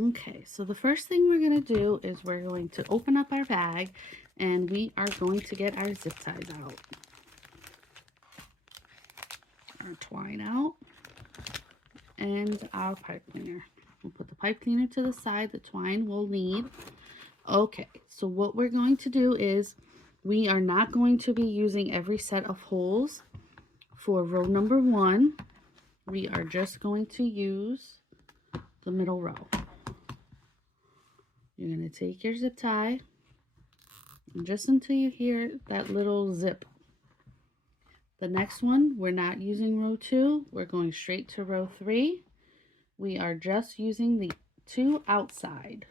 Okay, so the first thing we're going to do is we're going to open up our bag and we are going to get our zip ties out. Our twine out and our pipe cleaner. We'll put the pipe cleaner to the side, the twine we'll need. Okay, so what we're going to do is we are not going to be using every set of holes for row number 1. We are just going to use the middle row. You're going to take your zip tie and just until you hear that little zip. The next one, we're not using row 2. We're going straight to row 3. We are just using the 2 outside.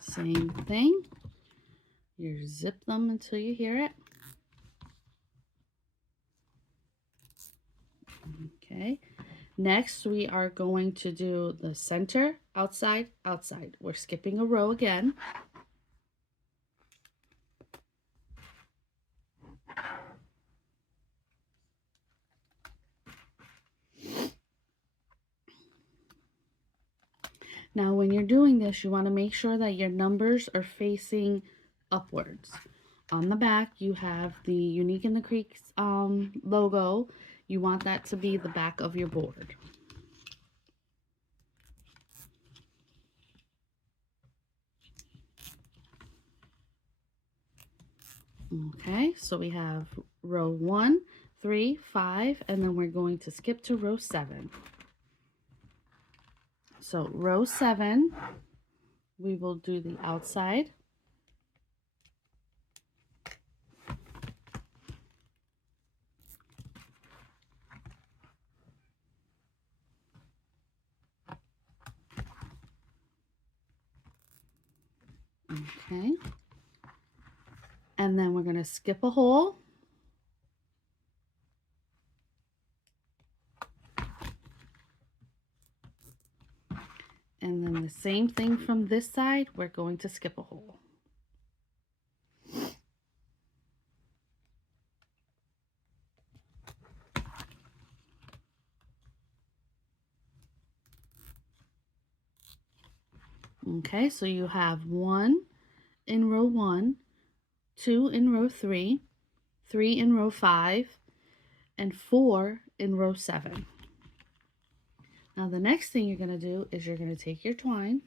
Same thing. You zip them until you hear it. Okay. Next, we are going to do the center, outside, outside. We're skipping a row again. Now, when you're doing this, you want to make sure that your numbers are facing upwards. On the back, you have the Unique in the Creek logo. You want that to be the back of your board. Okay, so we have row 1, 3, 5, and then we're going to skip to row 7. So row 7, we will do the outside. Okay. And then we're going to skip a hole. And then the same thing from this side, we're going to skip a hole. Okay, so you have 1 in row 1, 2 in row 3, 3 in row 5, and 4 in row 7. Now the next thing you're going to do is you're going to take your twine,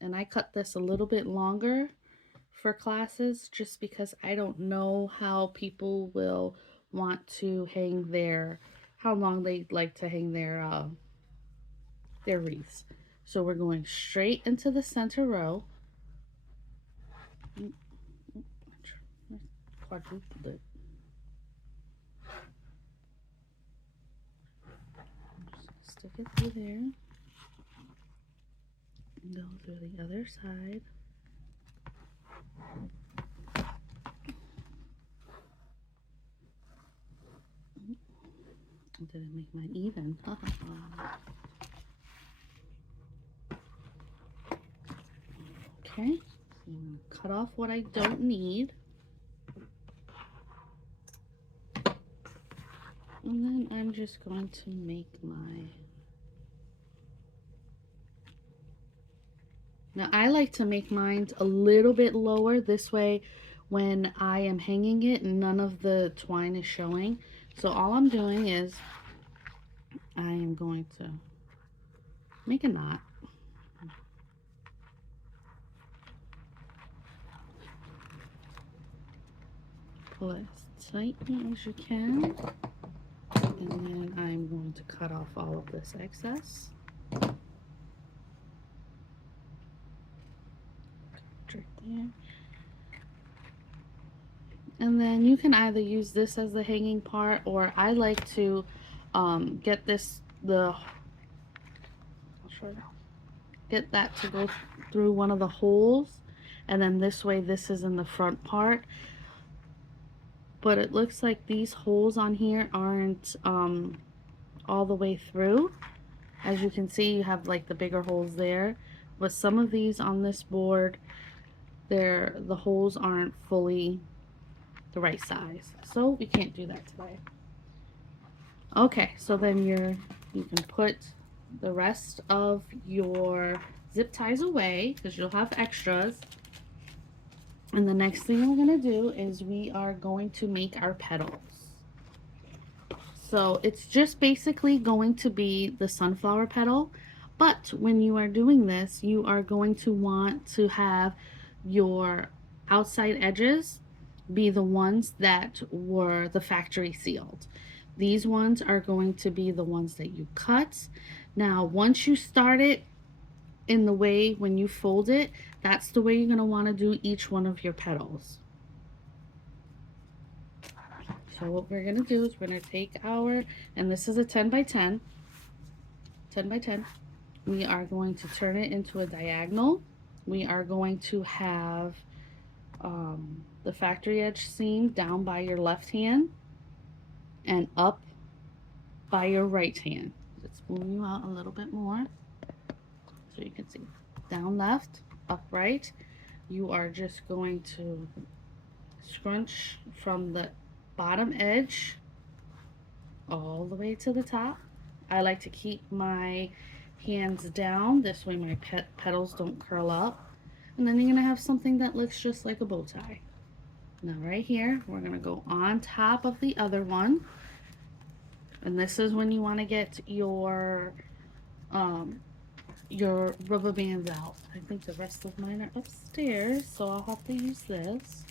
and I cut this a little bit longer for classes just because I don't know how people will want to hang how long they like to hang their wreaths. So we're going straight into the center row. Quadrupled it. Just stick it through there. Go through the other side. I didn't make mine even. Okay, so I'm going to cut off what I don't need. And then I'm just going to make Now I like to make mine a little bit lower. This way when I am hanging it, none of the twine is showing. So all I'm doing is I am going to make a knot. Pull it as tightly as you can. And then I'm going to cut off all of this excess. Right there. And then you can either use this as the hanging part, or I like to get get that to go through one of the holes, and then this way this is in the front part. But it looks like these holes on here aren't all the way through. As you can see, you have like the bigger holes there, but some of these on this board, the holes aren't fully the right size, so we can't do that today. Okay, so then you can put the rest of your zip ties away because you'll have extras. And the next thing we're going to do is we are going to make our petals. So it's just basically going to be the sunflower petal. But when you are doing this, you are going to want to have your outside edges be the ones that were the factory sealed. These ones are going to be the ones that you cut. Now, once you start it in the way when you fold it, that's the way you're going to want to do each one of your petals. So what we're going to do is we're going to take our, and this is a 10 by 10 by 10. We are going to turn it into a diagonal. We are going to have the factory edge seam down by your left hand and up by your right hand. Let's move you out a little bit more so you can see. Down left, up right. You are just going to scrunch from the bottom edge all the way to the top. I like to keep my hands down, this way my petals don't curl up. And then you're going to have something that looks just like a bow tie. Now right here, we're going to go on top of the other one. And this is when you want to get your rubber bands out. I think the rest of mine are upstairs, so I'll have to use this.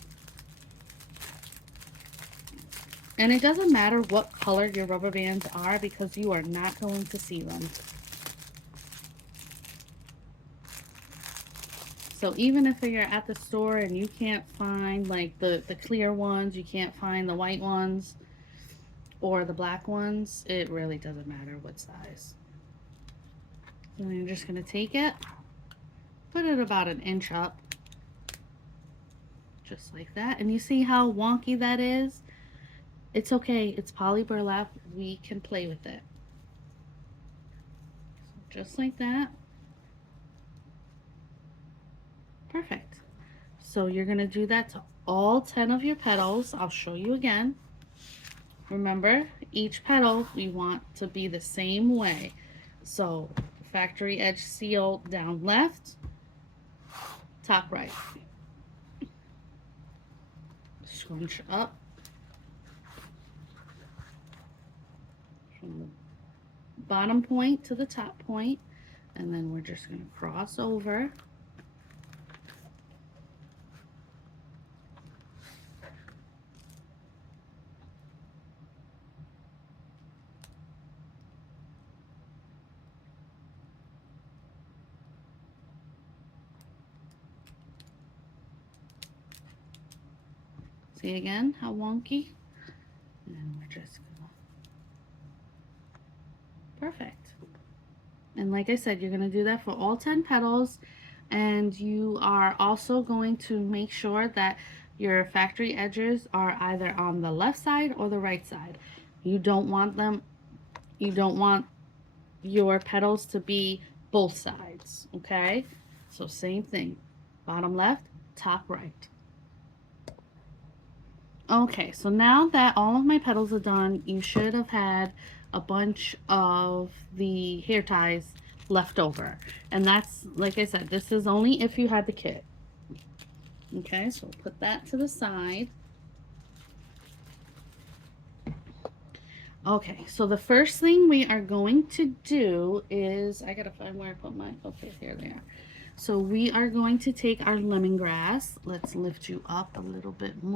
And it doesn't matter what color your rubber bands are because you are not going to see them. So even if you're at the store and you can't find like the clear ones, you can't find the white ones or the black ones, it really doesn't matter what size. So you're just going to take it, put it about an inch up, just like that. And you see how wonky that is? It's okay, it's poly burlap, we can play with it. So just like that. Perfect. So you're going to do that to all 10 of your petals. I'll show you again. Remember, each petal we want to be the same way. So factory edge seal down left, top right. Scrunch up from the bottom point to the top point, and then we're just going to cross over. See again how wonky? And we're just gonna, perfect. And like I said, you're gonna do that for all 10 petals, and you are also going to make sure that your factory edges are either on the left side or the right side. You don't want your petals to be both sides, okay? So same thing, bottom left, top right. Okay, so now that all of my petals are done, you should have had a bunch of the hair ties left over. And that's, like I said, this is only if you had the kit. Okay, so we'll put that to the side. Okay, so the first thing we are going to do is, I gotta find where I put my, okay, here they are. So we are going to take our lemongrass. Let's lift you up a little bit more.